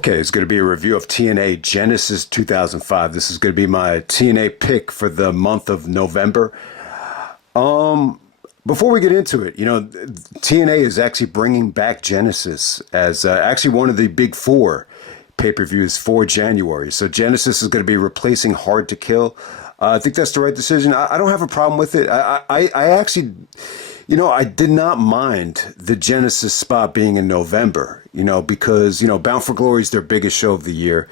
Okay, it's going to be a review of TNA Genesis 2005. This is going to be my TNA pick for the month of November. Before we get into it, TNA is actually bringing back Genesis as actually one of the big four pay-per-views for January. So Genesis is going to be replacing Hard to Kill. I think that's the right decision. I don't have a problem with it. I actually, I did not mind the Genesis spot being in November, because, Bound for Glory is their biggest show of the year.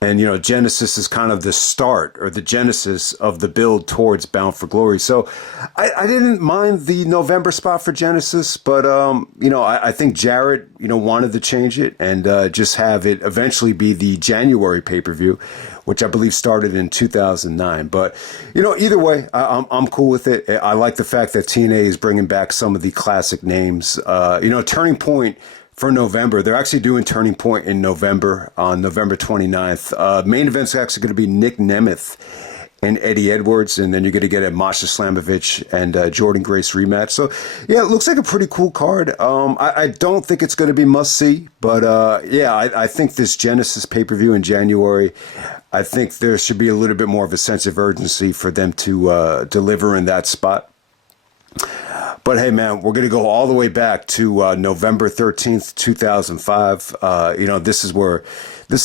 And, Genesis is kind of the start or the genesis of the build towards Bound for Glory. So I didn't mind the November spot for Genesis, but, I think Jarrett, wanted to change it and just have it eventually be the January pay-per-view, which I believe started in 2009. But, either way, I'm cool with it. I like the fact that TNA is bringing back some of the classic names. Turning Point for November. They're actually doing Turning Point in November on November 29th. Main event's actually going to be Nick Nemeth and Eddie Edwards, and then you're going to get a Masha Slamovich and Jordan Grace rematch. So, yeah, it looks like a pretty cool card. I don't think it's going to be must-see, but, I think this Genesis pay-per-view in January, I think there should be a little bit more of a sense of urgency for them to deliver in that spot. But hey, man, we're going to go all the way back to November 13th, 2005. This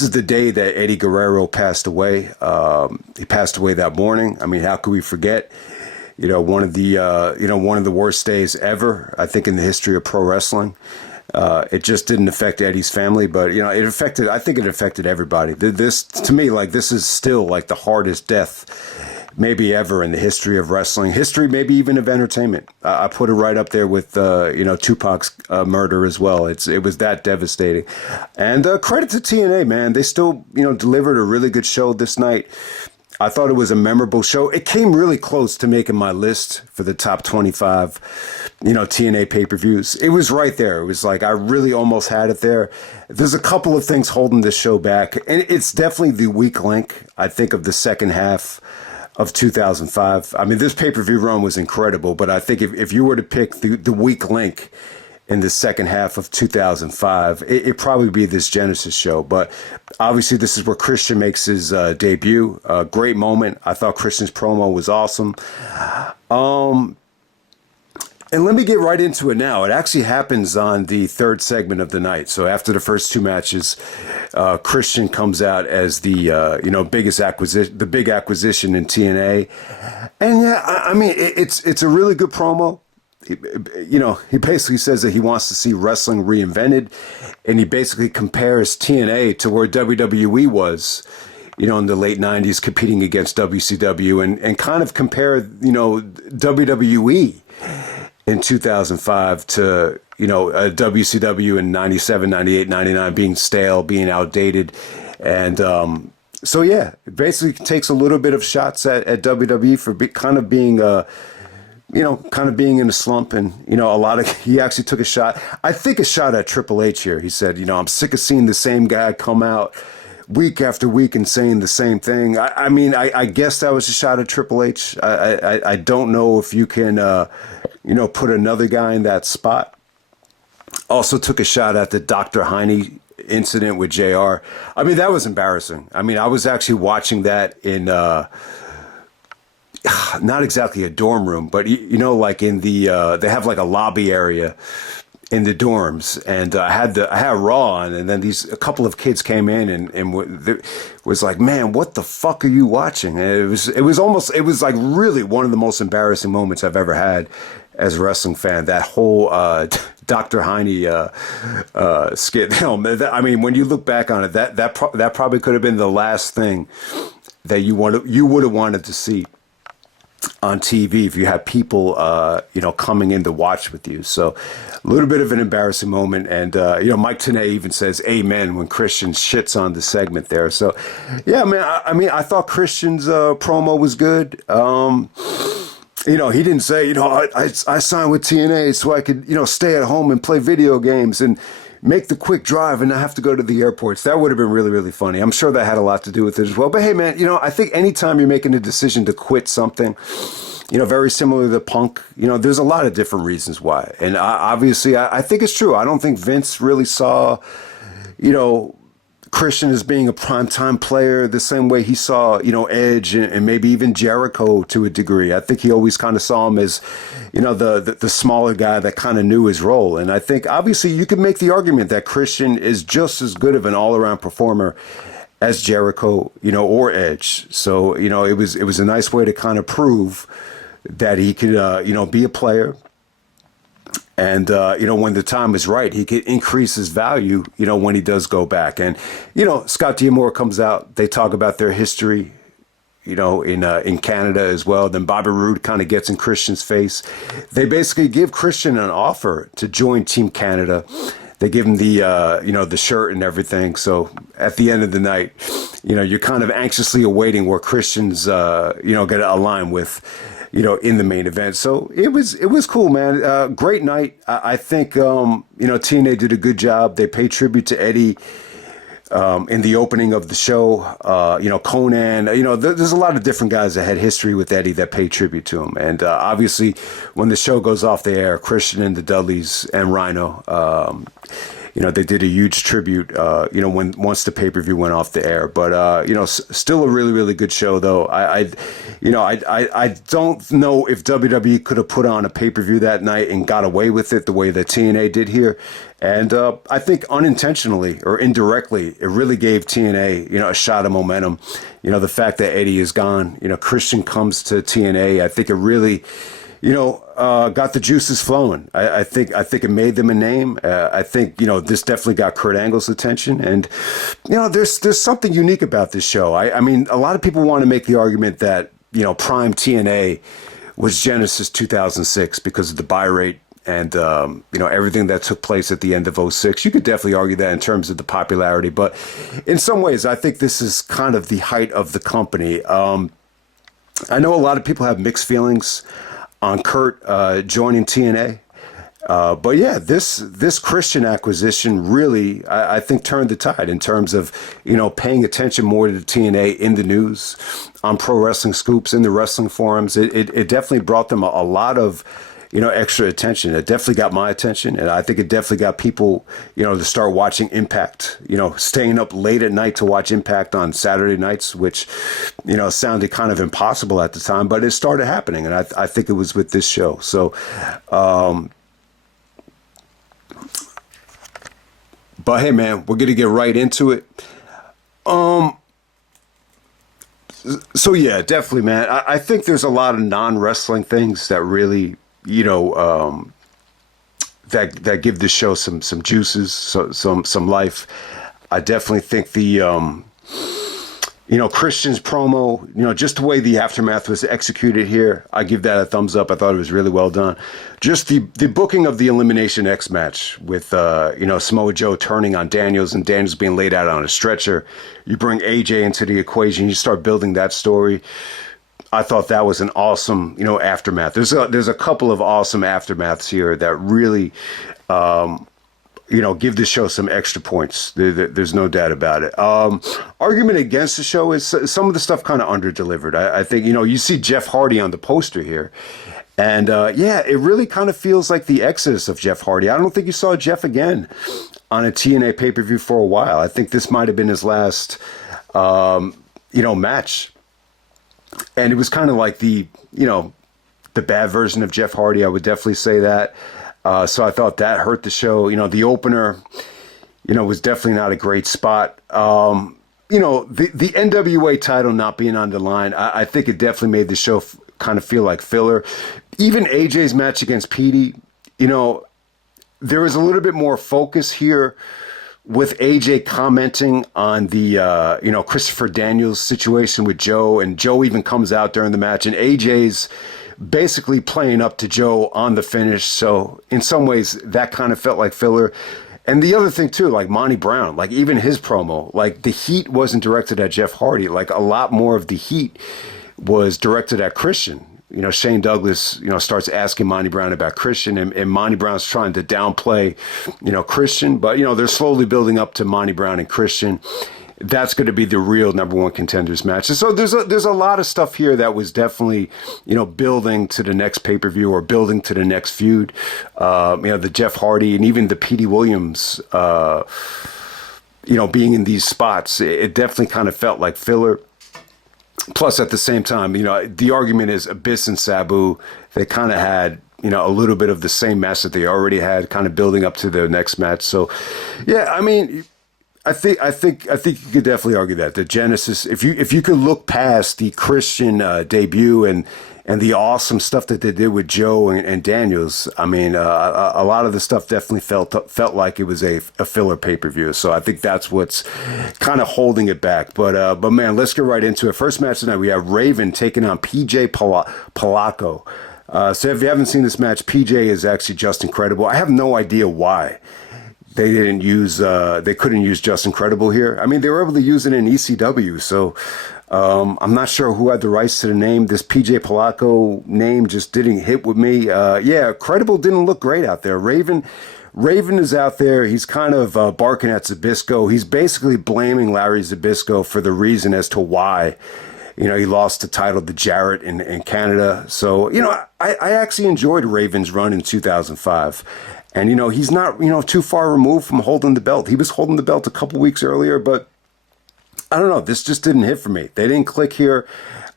is the day that Eddie Guerrero passed away. He passed away that morning. I mean, how could we forget? One of the worst days ever, I think, in the history of pro wrestling. It just didn't affect Eddie's family, but I think it affected everybody. This, to me, this is still the hardest death maybe ever in the history of wrestling, maybe even of entertainment. I put it right up there with, Tupac's murder as well. It was that devastating. And credit to TNA, man. They still, delivered a really good show this night. I thought it was a memorable show. It came really close to making my list for the top 25, TNA pay-per-views. It was right there. It was I really almost had it there. There's a couple of things holding this show back, and it's definitely the weak link, I think, of the second half of 2005. I mean, this pay-per-view run was incredible, but I think if you were to pick the weak link in the second half of 2005, it'd probably be this Genesis show. But obviously, this is where Christian makes his debut. Great moment. I thought Christian's promo was awesome. And let me get right into it now. It actually happens on the third segment of the night. So after the first two matches, Christian comes out as the biggest acquisition, the big acquisition in TNA, and it's a really good promo. He basically says that he wants to see wrestling reinvented, and he basically compares TNA to where WWE was, in the late 90s, competing against WCW, and kind of compare, WWE in 2005 to, WCW in 97, 98, 99 being stale, being outdated. And it basically takes a little bit of shots at WWE for kind of being in a slump. And, he actually took a shot at Triple H here. He said, I'm sick of seeing the same guy come out week after week and saying the same thing. I guess that was a shot at Triple H. I don't know if you can, put another guy in that spot. Also took a shot at the Dr. Heine incident with JR. That was embarrassing. I was actually watching that in, not exactly a dorm room, but, in the, they have a lobby area in the dorms, and I had Raw on, and then a couple of kids came in and was like, man, what the fuck are you watching? And it was really one of the most embarrassing moments I've ever had as a wrestling fan. That whole Dr. Heine skit. When you look back on it, that probably could have been the last thing that you would have wanted to see on TV if you had people, coming in to watch with you. So a little bit of an embarrassing moment. And, Mike Tenay even says amen when Christian shits on the segment there. So, yeah, man, I thought Christian's promo was good. He didn't say, I signed with TNA so I could, stay at home and play video games and make the quick drive and not have to go to the airports. That would have been really, really funny. I'm sure that had a lot to do with it as well. But hey, man, I think anytime you're making a decision to quit something, very similar to Punk, there's a lot of different reasons why. And obviously, I think it's true. I don't think Vince really saw, Christian as being a primetime player the same way he saw, Edge and maybe even Jericho to a degree. I think he always kind of saw him as, the smaller guy that kind of knew his role. And I think obviously you could make the argument that Christian is just as good of an all-around performer as Jericho, or Edge. So, it was a nice way to kind of prove that he could, be a player. And, when the time is right, he could increase his value, when he does go back. And, Scott D'Amore comes out. They talk about their history, in Canada as well. Then Bobby Roode kind of gets in Christian's face. They basically give Christian an offer to join Team Canada. They give him the, the shirt and everything. So at the end of the night, you're kind of anxiously awaiting where Christian's, going to align with, in the main event. So it was cool, man. Great night. I think, TNA did a good job. They paid tribute to Eddie in the opening of the show. Conan, there's a lot of different guys that had history with Eddie that paid tribute to him. And obviously when the show goes off the air, Christian and the Dudleys and Rhino, they did a huge tribute, once the pay-per-view went off the air. But, still a really, really good show, though. I don't know if WWE could have put on a pay-per-view that night and got away with it the way that TNA did here. And I think unintentionally or indirectly, it really gave TNA, a shot of momentum. The fact that Eddie is gone, Christian comes to TNA, I think it really... got the juices flowing. I think it made them a name. I think, this definitely got Kurt Angle's attention. And, there's something unique about this show. I mean, a lot of people want to make the argument that, prime TNA was Genesis 2006 because of the buy rate and, everything that took place at the end of '06. You could definitely argue that in terms of the popularity. But in some ways, I think this is kind of the height of the company. I know a lot of people have mixed feelings on Kurt joining TNA. But yeah, this Christian acquisition really, I think, turned the tide in terms of, paying attention more to the TNA in the news, on Pro Wrestling Scoops, in the wrestling forums. It definitely brought them a lot of, extra attention. It definitely got my attention. And I think it definitely got people, to start watching Impact, staying up late at night to watch Impact on Saturday nights, which, sounded kind of impossible at the time, but it started happening. And I think it was with this show. So, but hey, man, we're going to get right into it. So yeah, definitely, man. I think there's a lot of non-wrestling things that really, that give the show some juices, some life. I definitely think the Christian's promo, just the way the aftermath was executed here, I give that a thumbs up. I thought it was really well done. Just the booking of the Elimination X match with Samoa Joe turning on Daniels and Daniels being laid out on a stretcher. You bring AJ into the equation, you start building that story. I thought that was an awesome, aftermath. There's a couple of awesome aftermaths here that really, give the show some extra points. There's no doubt about it. Argument against the show is some of the stuff kind of under-delivered. I think, you see Jeff Hardy on the poster here. And, it really kind of feels like the exodus of Jeff Hardy. I don't think you saw Jeff again on a TNA pay-per-view for a while. I think this might have been his last, match. And it was kind of like the bad version of Jeff Hardy. I would definitely say that. So I thought that hurt the show. The opener, was definitely not a great spot. The NWA title not being on the line, I think it definitely made the show kind of feel like filler. Even AJ's match against Petey, there was a little bit more focus here with AJ commenting on the, Christopher Daniels situation with Joe, and Joe even comes out during the match, and AJ's basically playing up to Joe on the finish. So in some ways that kind of felt like filler. And the other thing too, like Monty Brown, like even his promo, like the heat wasn't directed at Jeff Hardy. Like a lot more of the heat was directed at Christian. Shane Douglas, starts asking Monty Brown about Christian, and Monty Brown's trying to downplay, Christian, but, they're slowly building up to Monty Brown and Christian. That's going to be the real number one contenders match. And so there's a lot of stuff here that was definitely, building to the next pay-per-view or building to the next feud. The Jeff Hardy and even the Petey Williams, being in these spots, it definitely kind of felt like filler. Plus, at the same time, the argument is Abyss and Sabu, they kind of had, a little bit of the same match that they already had, kind of building up to their next match. So, yeah, I mean, I think you could definitely argue that the Genesis, if you could look past the Christian debut and the awesome stuff that they did with Joe and Daniels, I mean, a lot of the stuff definitely felt like it was a filler pay-per-view. So I think that's what's kind of holding it back. But man, let's get right into it. First match tonight, we have Raven taking on PJ Polaco. So if you haven't seen this match, PJ is actually just incredible. I have no idea why they couldn't use Just Incredible here. I mean, they were able to use it in ECW, so I'm not sure who had the rights to the name. This PJ Polaco name just didn't hit with me. Yeah, Credible didn't look great out there. Raven is out there. He's kind of barking at Zbyszko. He's basically blaming Larry Zbyszko for the reason as to why, he lost the title to Jarrett in Canada. So, I actually enjoyed Raven's run in 2005. And, he's not, too far removed from holding the belt. He was holding the belt a couple weeks earlier, but I don't know. This just didn't hit for me. They didn't click here.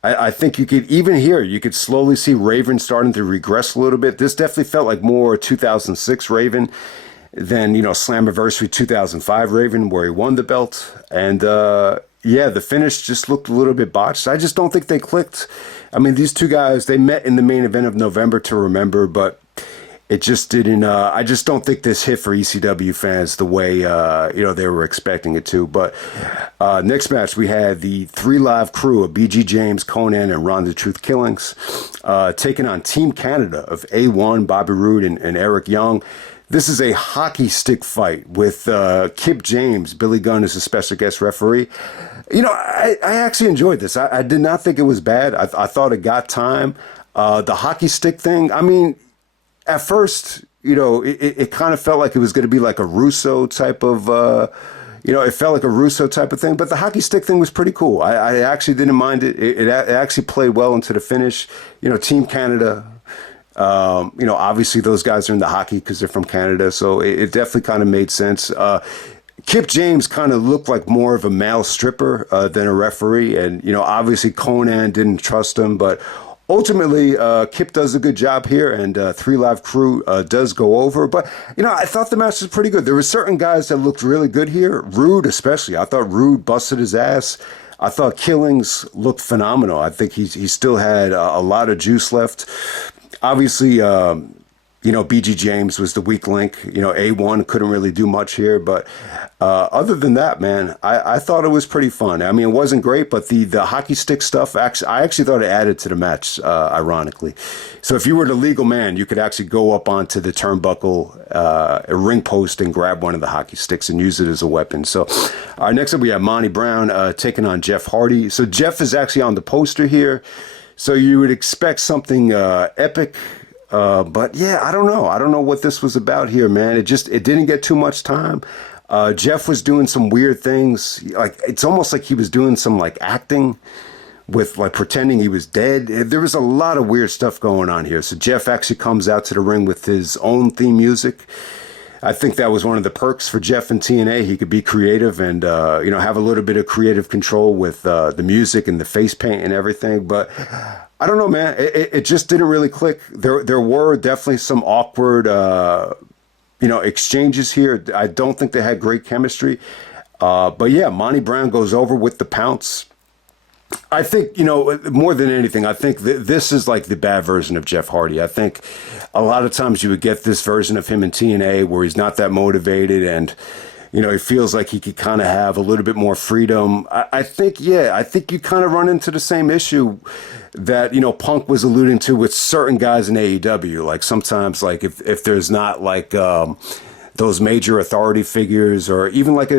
I think you could slowly see Raven starting to regress a little bit. This definitely felt like more 2006 Raven than, Slammiversary 2005 Raven, where he won the belt. And, yeah, the finish just looked a little bit botched. I just don't think they clicked. I mean, these two guys, they met in the main event of November to Remember, but it just didn't. I just don't think this hit for ECW fans the way they were expecting it to. But next match, we had the 3 Live Crew of BG James, Conan, and Ron the Truth Killings taking on Team Canada of A1, Bobby Roode, and Eric Young. This is a hockey stick fight with Kip James, Billy Gunn as a special guest referee. I actually enjoyed this. I did not think it was bad. I thought it got time. The hockey stick thing, I mean, at first, it kind of felt like it was going to be like a Russo type of, it felt like a Russo type of thing. But the hockey stick thing was pretty cool. I actually didn't mind it. It actually played well into the finish. Team Canada, obviously those guys are into hockey because they're from Canada. So it definitely kind of made sense. Kip James kind of looked like more of a male stripper than a referee. And, obviously Conan didn't trust him, but ultimately, Kip does a good job here, and 3 Live Crew does go over. But, I thought the match was pretty good. There were certain guys that looked really good here. Roode especially. I thought Roode busted his ass. I thought Killings looked phenomenal. I think he still had a lot of juice left. Obviously, BG James was the weak link. A1 couldn't really do much here. But other than that, man, I thought it was pretty fun. I mean, it wasn't great, but the hockey stick stuff, I actually thought it added to the match, ironically. So if you were the legal man, you could actually go up onto the turnbuckle, a ring post, and grab one of the hockey sticks and use it as a weapon. So next up, we have Monty Brown taking on Jeff Hardy. So Jeff is actually on the poster here. So you would expect something epic. But yeah, I don't know. I don't know what this was about here, man. It didn't get too much time. Jeff was doing some weird things. Like, it's almost like he was doing some like acting with like pretending he was dead. There was a lot of weird stuff going on here. So Jeff actually comes out to the ring with his own theme music. I think that was one of the perks for Jeff in TNA. He could be creative and, have a little bit of creative control with the music and the face paint and everything. But I don't know, man. It just didn't really click. There were definitely some awkward, exchanges here. I don't think they had great chemistry. But yeah, Monty Brown goes over with the pounce. I think, more than anything, I think this is like the bad version of Jeff Hardy. I think a lot of times you would get this version of him in TNA where he's not that motivated and, he feels like he could kind of have a little bit more freedom. I think you kind of run into the same issue that, Punk was alluding to with certain guys in AEW. Like sometimes, like if there's not like those major authority figures, or even like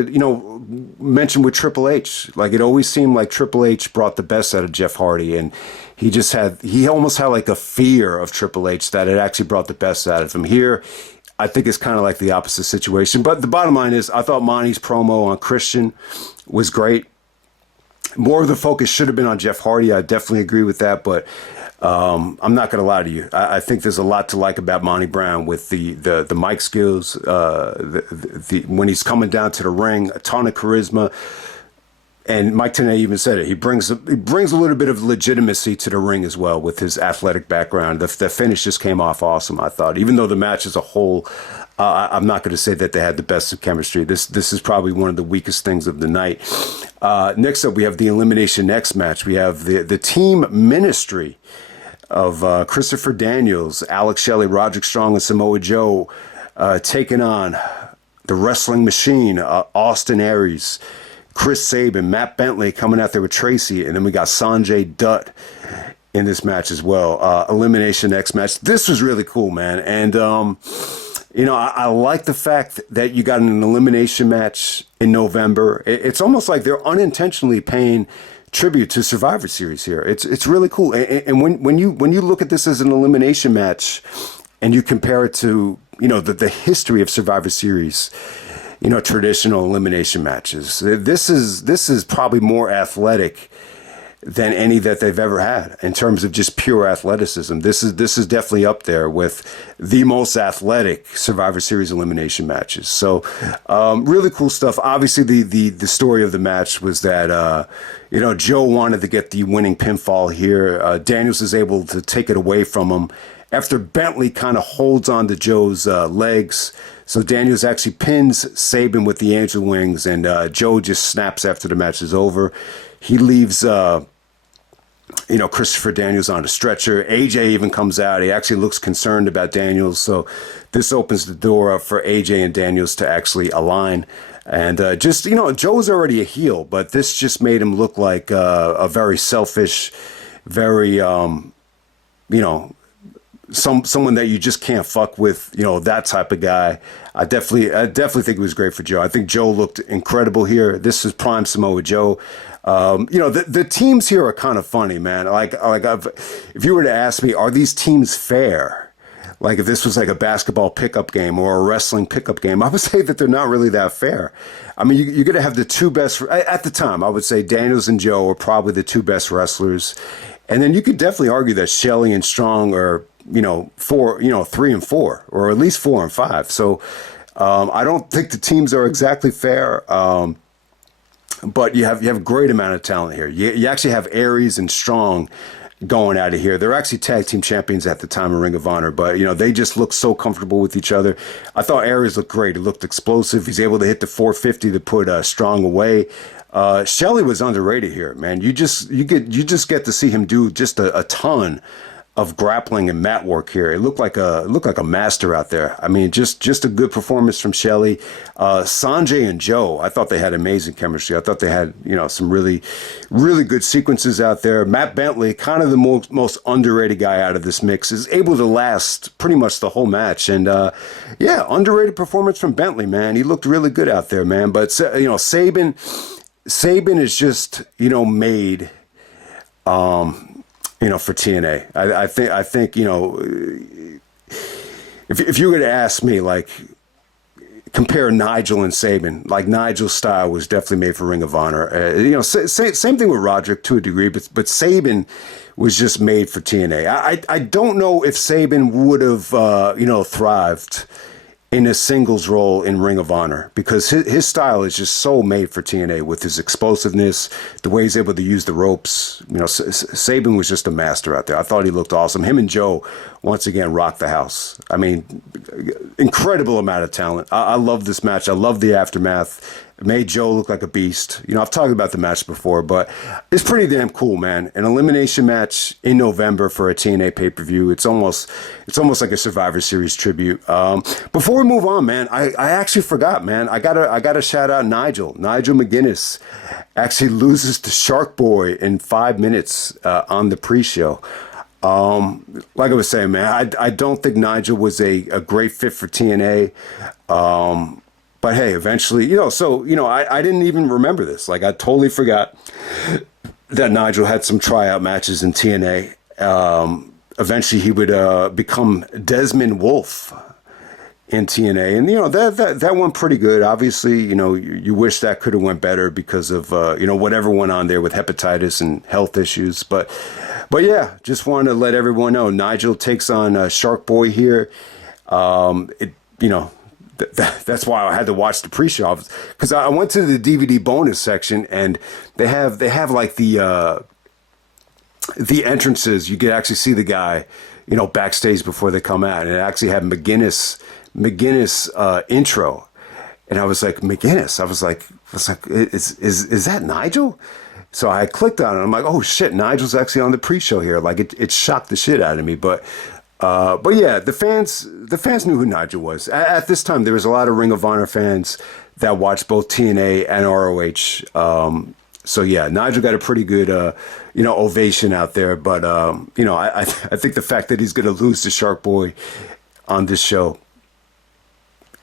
mentioned with Triple H, like it always seemed like Triple H brought the best out of Jeff Hardy, and he almost had like a fear of Triple H that it actually brought the best out of him. Here, I think it's kind of like the opposite situation. But the bottom line is, I thought Monty's promo on Christian was great. more of the focus should have been on Jeff Hardy. I definitely agree with that, but I'm not going to lie to you. I think there's a lot to like about Monty Brown with the mic skills, when he's coming down to the ring, a ton of charisma. And Mike Tenay even said it. He brings a little bit of legitimacy to the ring as well with his athletic background. The finish just came off awesome, I thought. Even though the match as a whole, I'm not going to say that they had the best of chemistry. This is probably one of the weakest things of the night. Next up, we have the Elimination X match. We have the team ministry of Christopher Daniels, Alex Shelley, Roderick Strong, and Samoa Joe taking on the wrestling machine, Austin Aries, Chris Sabin, Matt Bentley coming out there with Tracy, and then we got Sonjay Dutt in this match as well. Elimination X match. This was really cool, man. And, I like the fact that you got an elimination match in November. It's almost like they're unintentionally paying tribute to Survivor Series here. It's really cool. And when you look at this as an elimination match and you compare it to, the history of Survivor Series, traditional elimination matches. This is probably more athletic than any that they've ever had in terms of just pure athleticism. This is definitely up there with the most athletic Survivor Series elimination matches. So, really cool stuff. Obviously, the story of the match was that Joe wanted to get the winning pinfall here. Daniels is able to take it away from him after Bentley kind of holds on to Joe's legs. So Daniels actually pins Sabin with the angel wings, and Joe just snaps after the match is over. He leaves, Christopher Daniels on a stretcher. AJ even comes out. He actually looks concerned about Daniels. So this opens the door up for AJ and Daniels to actually align. And Joe's already a heel, but this just made him look like a very selfish, very, someone that you just can't fuck with, that type of guy. I definitely think it was great for Joe. I think Joe looked incredible here. This is prime Samoa Joe. The teams here are kind of funny, man. If you were to ask me, are these teams fair? Like if this was like a basketball pickup game or a wrestling pickup game, I would say that they're not really that fair. I mean, you're going to have the two best, at the time, I would say Daniels and Joe are probably the two best wrestlers. And then you could definitely argue that Shelley and Strong are, 3 and 4, or at least 4 and 5. So I don't think the teams are exactly fair. But you have a great amount of talent here. You actually have Aries and Strong going out of here. They're actually tag team champions at the time of Ring of Honor, but they just look so comfortable with each other. I thought Aries looked great. He looked explosive. He's able to hit the 450 to put Strong away. Shelley was underrated here, man. You just get to see him do just a ton of grappling and mat work here. It looked like a master out there. I mean, just a good performance from Shelley. Sonjay and Joe, I thought they had amazing chemistry. I thought they had some really, really good sequences out there. Matt Bentley, kind of the most underrated guy out of this mix, is able to last pretty much the whole match. And underrated performance from Bentley, man. He looked really good out there, man. But Sabin is just made. For TNA. I think if you were to ask me, like, compare Nigel and Sabin, like Nigel's style was definitely made for Ring of Honor. Same thing with Roderick to a degree, but Sabin was just made for TNA. I don't know if Sabin would have thrived in a singles role in Ring of Honor, because his style is just so made for TNA with his explosiveness, the way he's able to use the ropes. Sabin was just a master out there. I thought he looked awesome. Him and Joe, once again, rocked the house. I mean, incredible amount of talent. I love this match. I love the aftermath. It made Joe look like a beast. I've talked about the match before, but it's pretty damn cool, man. An elimination match in November for a TNA pay-per-view. It's almost like a Survivor Series tribute. Before we move on, man, I actually forgot, man. I gotta shout out Nigel McGuinness. Actually loses to Shark Boy in 5 minutes on the pre-show. Like I was saying, man, I don't think Nigel was a great fit for TNA. But hey, eventually, I didn't even remember this. Like, I totally forgot that Nigel had some tryout matches in TNA. Eventually, he would become Desmond Wolfe in TNA, and that went pretty good. Obviously, you wish that could have went better because of whatever went on there with hepatitis and health issues. But yeah, just wanted to let everyone know Nigel takes on Shark Boy here. That's why I had to watch the pre-show because I went to the DVD bonus section and they have like the entrances. You could actually see the guy, backstage before they come out, and it actually had McGuinness intro, and I was like, McGuinness. I was like, is that Nigel? So I clicked on it. I'm like, oh shit, Nigel's actually on the pre-show here. Like it shocked the shit out of me, but yeah, the fans knew who Nigel was. At this time, there was a lot of Ring of Honor fans that watched both TNA and ROH. So yeah, Nigel got a pretty good, ovation out there. But I think the fact that he's going to lose to Shark Boy on this show,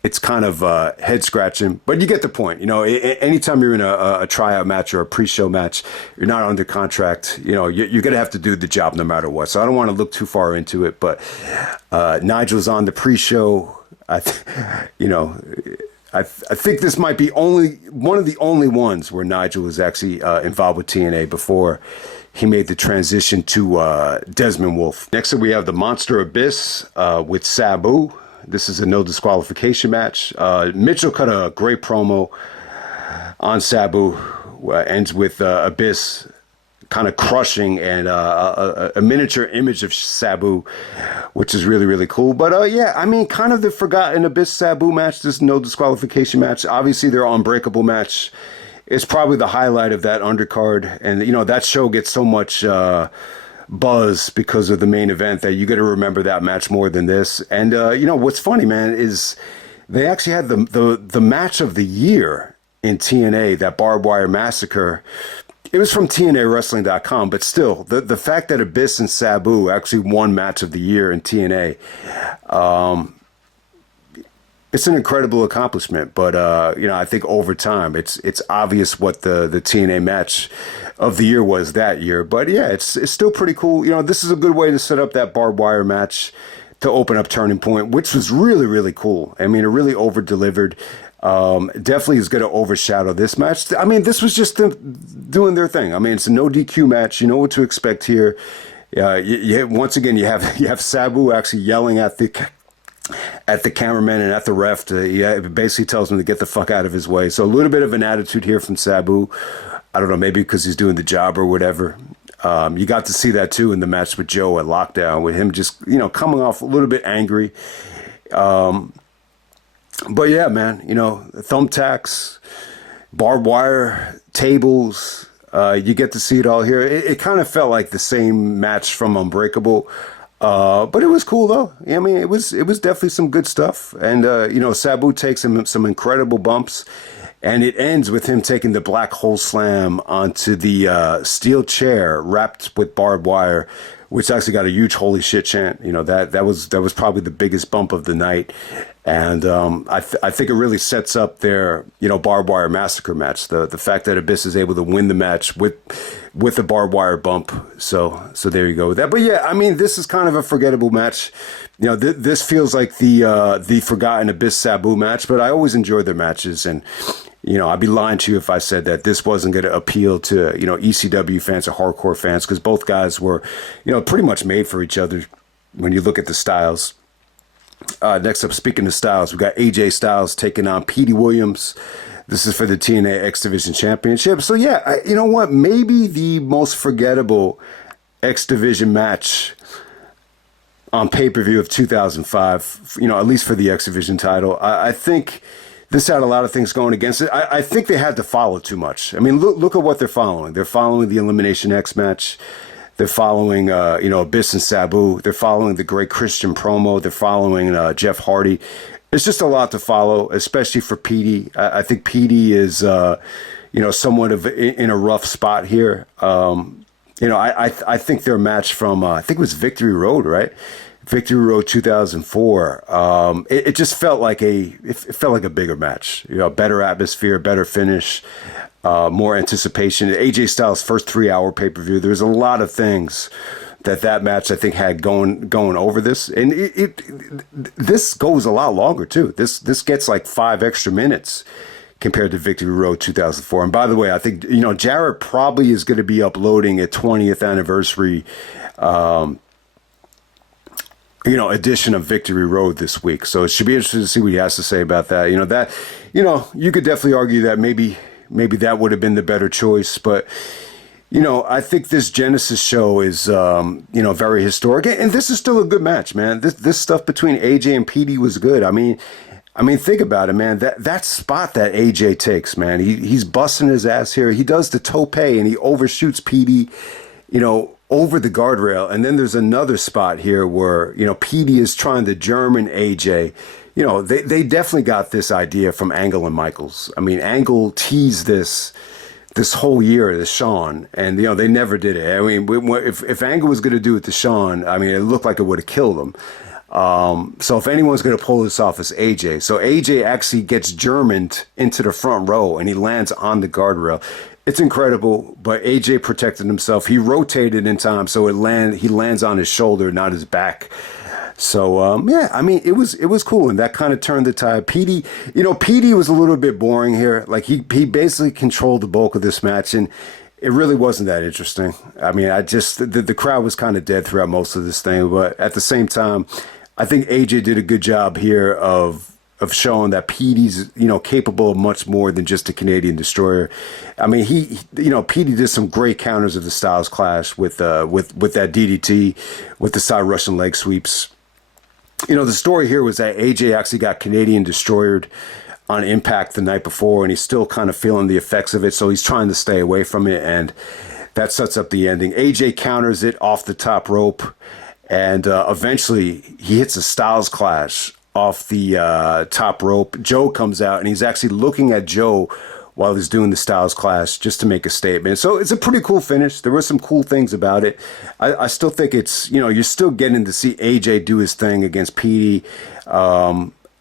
it's kind of head scratching, but you get the point. Anytime you're in a tryout match or a pre-show match, you're not under contract. You're going to have to do the job no matter what. So I don't want to look too far into it, but Nigel's on the pre-show. I think this might be one of the only ones where Nigel was actually involved with TNA before he made the transition to Desmond Wolfe. Next up, we have the Monster Abyss with Sabu. This is a no disqualification match. Mitchell cut a great promo on Sabu. Ends with Abyss kind of crushing and a miniature image of Sabu, which is really, really cool. But yeah, I mean, kind of the forgotten Abyss Sabu match, this no disqualification match. Obviously, their Unbreakable match is probably the highlight of that undercard. And, that show gets so much buzz because of the main event that you got to remember that match more than this. And what's funny, man, is they actually had the match of the year in TNA, that Barbed Wire Massacre. It was from TNAWrestling.com, but still, the fact that Abyss and Sabu actually won match of the year in TNA, it's an incredible accomplishment. But I think over time, it's obvious what the TNA match of the year was that year. But yeah, it's still pretty cool. This is a good way to set up that barbed wire match to open up Turning Point, which was really, really cool. I mean, it really over delivered. Definitely is going to overshadow this match. I mean, this was just them doing their thing. I mean, it's a no DQ match. You know what to expect here. Once again, you have Sabu actually yelling at the cameraman and at the ref. It basically tells him to get the fuck out of his way. So a little bit of an attitude here from Sabu. I don't know, maybe because he's doing the job or whatever. You got to see that too in the match with Joe at Lockdown, with him just, coming off a little bit angry. But yeah, man, thumbtacks, barbed wire, tables, you get to see it all here. It kind of felt like the same match from Unbreakable. But it was cool though. I mean, it was definitely some good stuff. And, Sabu takes him some incredible bumps. And it ends with him taking the black hole slam onto the steel chair wrapped with barbed wire, which actually got a huge holy shit chant. That was probably the biggest bump of the night. And I think it really sets up their, barbed wire massacre match. The fact that Abyss is able to win the match with the barbed wire bump. So there you go with that. But yeah, I mean, this is kind of a forgettable match. This feels like the forgotten Abyss Sabu match, but I always enjoy their matches. And, I'd be lying to you if I said that this wasn't going to appeal to, ECW fans or hardcore fans, because both guys were, pretty much made for each other when you look at the styles. Next up, speaking of styles, we got AJ Styles taking on Petey Williams. This is for the TNA X Division Championship. So yeah, you know what? Maybe the most forgettable X Division match on pay-per-view of 2005, at least for the X Division title. I think this had a lot of things going against it. I think they had to follow too much. I mean, look at what they're following. They're following the Elimination X match. They're following, Abyss and Sabu. They're following the Great Christian promo. They're following Jeff Hardy. It's just a lot to follow, especially for Petey. I think Petey is, somewhat of in a rough spot here. I think their match from, I think it was Victory Road, right? Victory Road 2004. It just felt like it felt like a bigger match. Better atmosphere, better finish. More anticipation. AJ Styles' first 3-hour pay-per-view. There's a lot of things that match I think had going over this, and this goes a lot longer too. This gets like 5 extra minutes compared to Victory Road 2004. And by the way, I think Jarrett probably is going to be uploading a 20th anniversary edition of Victory Road this week. So it should be interesting to see what he has to say about that. You could definitely argue that maybe that would have been the better choice, but I think this Genesis show is, very historic, and this is still a good match, man. This stuff between AJ and Petey was good. I mean, think about it, man. That spot that AJ takes, man. He's busting his ass here. He does the tope and he overshoots Petey, over the guardrail. And then there's another spot here where, Petey is trying to German AJ. They definitely got this idea from Angle and Michaels. I mean, Angle teased this whole year to Shawn, and they never did it. I mean, if Angle was going to do it to Shawn, I mean, it looked like it would have killed him. So if anyone's going to pull this off, it's AJ. So AJ actually gets Germaned into the front row, and he lands on the guardrail. It's incredible, but AJ protected himself. He rotated in time, so he lands on his shoulder, not his back. So, I mean, it was cool, and that kind of turned the tide. Petey was a little bit boring here. Like, he basically controlled the bulk of this match, and it really wasn't that interesting. I mean, the crowd was kind of dead throughout most of this thing, but at the same time, I think AJ did a good job here of showing that Petey's, capable of much more than just a Canadian destroyer. I mean, Petey did some great counters of the Styles Clash with that DDT, with the side Russian leg sweeps. The story here was that AJ actually got Canadian destroyered on Impact the night before, and he's still kind of feeling the effects of it, so he's trying to stay away from it, and that sets up the ending. AJ counters it off the top rope, and eventually he hits a Styles Clash off the top rope. Joe comes out, and he's actually looking at Joe while he's doing the Styles Clash just to make a statement. So it's a pretty cool finish. There were some cool things about it. I still think it's, you're still getting to see AJ do his thing against Petey.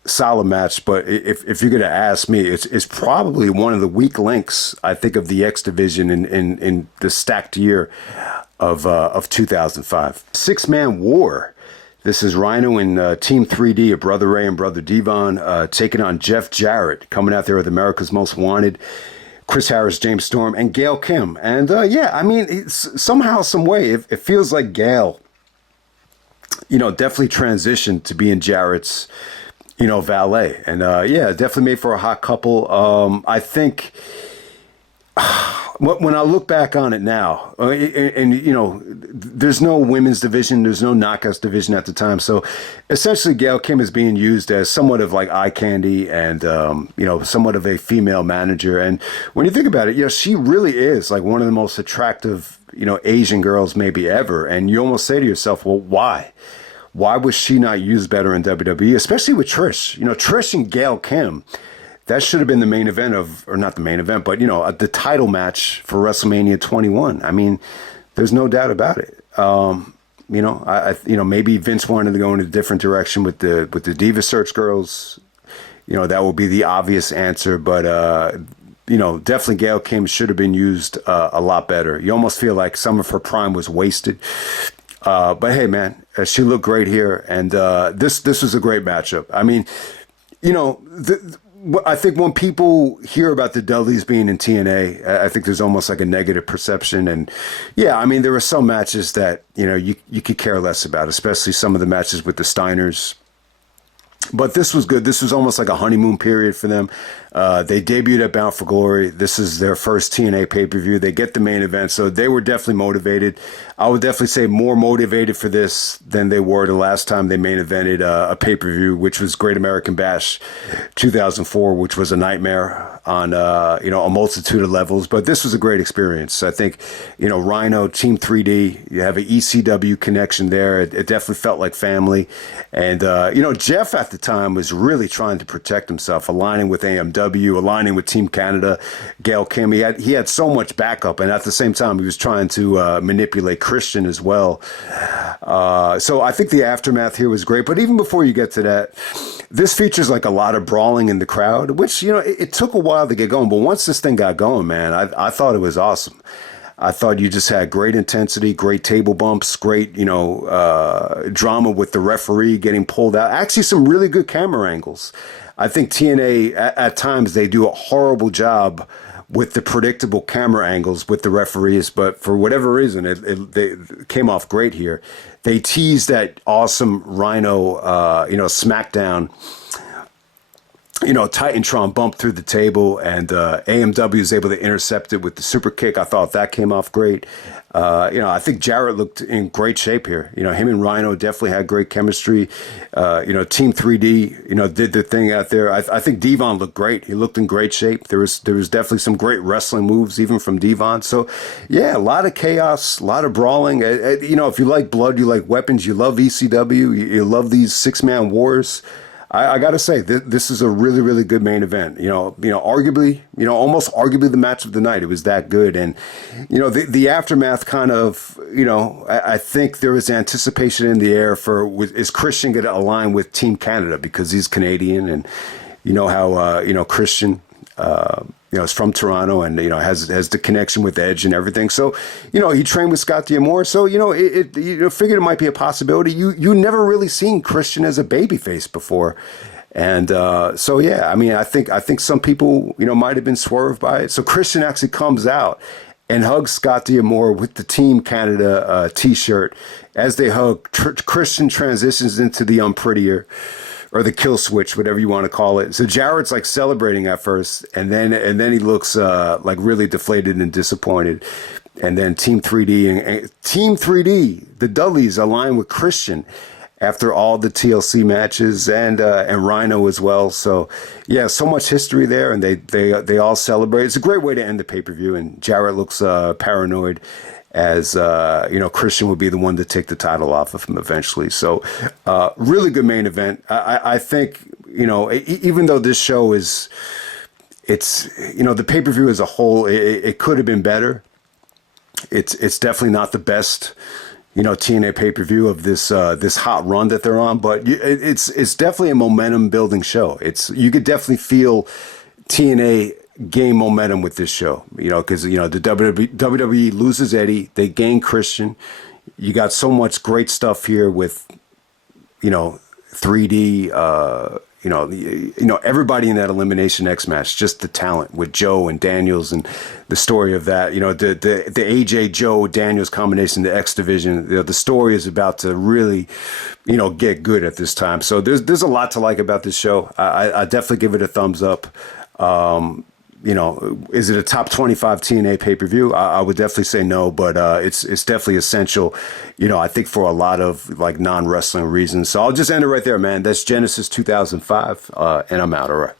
Solid match, but if you're going to ask me, it's probably one of the weak links, I think, of the X division in the stacked year of 2005. 6-man war. This is Rhino and Team 3D of Brother Ray and Brother Devon taking on Jeff Jarrett, coming out there with America's Most Wanted, Chris Harris, James Storm, and Gail Kim. And I mean, somehow, some way, it feels like Gail, definitely transitioned to being Jarrett's, valet. And definitely made for a hot couple. I think when I look back on it now, there's no women's division, there's no knockouts division at the time. So essentially Gail Kim is being used as somewhat of like eye candy and, somewhat of a female manager. And when you think about it, she really is like one of the most attractive, Asian girls maybe ever. And you almost say to yourself, well, why? Why was she not used better in WWE, especially with Trish? Trish and Gail Kim, that should have been the main event or not the main event, but, the title match for WrestleMania 21. I mean, there's no doubt about it. Maybe Vince wanted to go in a different direction with the Diva Search girls. That would be the obvious answer, but, definitely Gail Kim should have been used a lot better. You almost feel like some of her prime was wasted. But hey, man, she looked great here, and this was a great matchup. I mean, I think when people hear about the Dudleys being in TNA, I think there's almost like a negative perception. And I mean, there were some matches that you could care less about, especially some of the matches with the Steiners. But this was good. This was almost like a honeymoon period for them. They debuted at Bound for Glory. This is their first TNA pay-per-view. They get the main event, so they were definitely motivated. I would definitely say more motivated for this than they were the last time they main evented a pay-per-view, which was Great American Bash 2004, which was a nightmare on a multitude of levels. But this was a great experience. I think Rhino, Team 3D, you have an ECW connection there. It definitely felt like family. And Jeff at the time was really trying to protect himself, aligning with AMW, aligning with Team Canada, Gail Kim. He had so much backup, and at the same time he was trying to manipulate Christian as well. So I think the aftermath here was great. But even before you get to that, this features like a lot of brawling in the crowd, which it took a while to get going. But once this thing got going, man, I thought it was awesome. I thought you just had great intensity, great table bumps, great, drama with the referee getting pulled out. Actually, some really good camera angles. I think TNA, at times, they do a horrible job with the predictable camera angles with the referees, but for whatever reason, they came off great here. They teased that awesome Rhino, SmackDown, Titantron bumped through the table, and AMW was able to intercept it with the super kick. I thought that came off great. I think Jarrett looked in great shape here. Him and Rhino definitely had great chemistry. Team 3D, did their thing out there. I think Devon looked great. He looked in great shape. There was definitely some great wrestling moves, even from Devon. So, yeah, a lot of chaos, a lot of brawling. If you like blood, you like weapons, you love ECW, you love these 6-man wars. I got to say, this is a really, really good main event. Arguably, almost arguably the match of the night. It was that good. And, the aftermath kind of, I think there was anticipation in the air for, is Christian going to align with Team Canada because he's Canadian, and how, Christian, is from Toronto, and has the connection with Edge and everything. So he trained with Scott D'Amore. So figured it might be a possibility. You never really seen Christian as a babyface before, and I think some people might have been swerved by it. So Christian actually comes out and hugs Scott D'Amore with the Team Canada T-shirt. As they hug, Christian transitions into the Unprettier, or the kill switch, whatever you want to call it. So Jarrett's like celebrating at first, and then he looks like really deflated and disappointed. And then Team 3D, the Dudleys align with Christian after all the TLC matches, and Rhino as well. So yeah, so much history there, and they all celebrate. It's a great way to end the pay-per-view, and Jarrett looks paranoid, as Christian would be the one to take the title off of him eventually. So really good main event. I think, even though this show the pay-per-view as a whole, it could have been better. It's definitely not the best, TNA pay-per-view of this hot run that they're on, but it's definitely a momentum building show. You could definitely feel TNA gain momentum with this show, because the WWE loses Eddie, they gain Christian. You got so much great stuff here with 3D, everybody in that Elimination X match, just the talent with Joe and Daniels, and the story of that, the AJ Joe Daniels combination, the X division, the story is about to really, get good at this time. So there's a lot to like about this show. I definitely give it a thumbs up. Is it a top 25 TNA pay-per-view? I would definitely say no, but it's definitely essential, I think, for a lot of like non-wrestling reasons. So I'll just end it right there, man. That's Genesis 2005, and I'm out. All right.